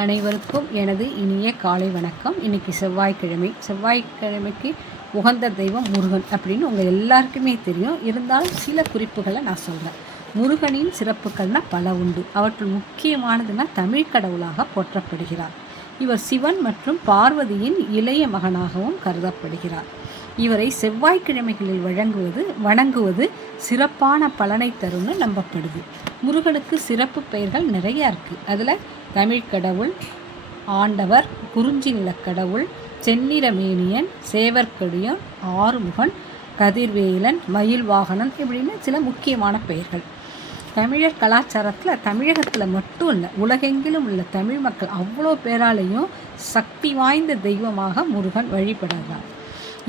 அனைவருக்கும் எனது இனிய காலை வணக்கம். இன்றைக்கி செவ்வாய்க்கிழமைக்கு உகந்த தெய்வம் முருகன் அப்படின்னு உங்கள் எல்லாருக்குமே தெரியும். இருந்தாலும் சில குறிப்புகளை நான் சொல்கிறேன். முருகனின் சிறப்புகள்னால் பல உண்டு. அவற்றுள் முக்கியமானதுன்னா தமிழ் கடவுளாக போற்றப்படுகிறார். இவர் சிவன் மற்றும் பார்வதியின் இளைய மகனாகவும் கருதப்படுகிறார். இவரை செவ்வாய்க்கிழமைகளில் வணங்குவது சிறப்பான பலனை தரும்னு நம்பப்படுது. முருகனுக்கு சிறப்பு பெயர்கள் நிறையா இருக்குது. அதில் தமிழ் கடவுள், ஆண்டவர், குறிஞ்சி நிலக்கடவுள், செந்நிறமேனியன், சேவற்கொடியன், ஆறுமுகன், கதிர்வேலன், மயில் வாகனன் இப்படின்னு சில முக்கியமான பெயர்கள். தமிழர் கலாச்சாரத்தில் தமிழகத்தில் மட்டும் இல்லை, உலகெங்கிலும் உள்ள தமிழ் மக்கள் அவ்வளோ பேராலையும் சக்தி வாய்ந்த தெய்வமாக முருகன் வழிபடுகிறார்.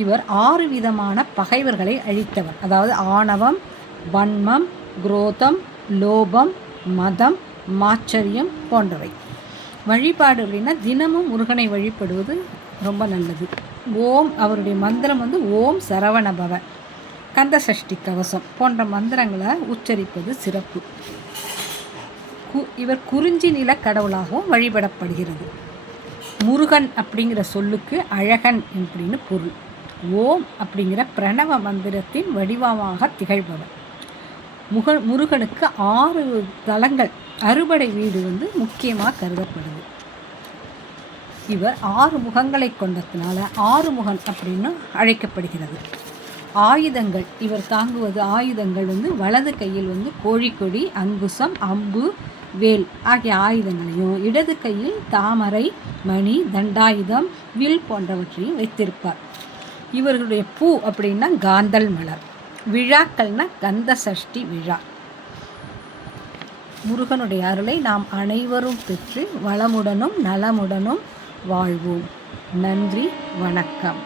இவர் 6 விதமான பகைவர்களை அழித்தவர். அதாவது ஆணவம், வன்மம், குரோதம், லோபம், மதம், மாச்சரியம் போன்றவை. வழிபாடு அப்படின்னா தினமும் முருகனை வழிபடுவது ரொம்ப நல்லது. அவருடைய மந்திரம் ஓம் சரவணபவ, கந்த சஷ்டி கவசம் போன்ற மந்திரங்களை உச்சரிப்பது சிறப்பு. இவர் குறிஞ்சி நில கடவுளாகவும் வழிபடப்படுகிறது. முருகன் அப்படிங்கிற சொல்லுக்கு அழகன் அப்படின்னு பொருள். ஓம் அப்படிங்கிற பிரணவ மந்திரத்தின் வடிவமாக திகழ்பவர். முருகனுக்கு 6 தலங்கள், அறுபடை வீடு முக்கியமாக கருதப்படுது. இவர் 6 முகங்களை கொண்டதுனால ஆறுமுகன் அப்படின்னு அழைக்கப்படுகிறது. ஆயுதங்கள், இவர் தாங்குவது ஆயுதங்கள் வலது கையில் கோழிக்கொடி, அங்குசம், அம்பு, வேல் ஆகிய ஆயுதங்களையும், இடது கையில் தாமரை, மணி, தண்டாயுதம், வில் போன்றவற்றையும் வைத்திருப்பார். இவர்களுடைய பூ அப்படின்னா காந்தல் மலர். விழாக்கள்னா கந்த சஷ்டி விழா. முருகனுடைய அருளை நாம் அனைவரும் பெற்று வளமுடனும் நலமுடனும் வாழ்வோம். நன்றி, வணக்கம்.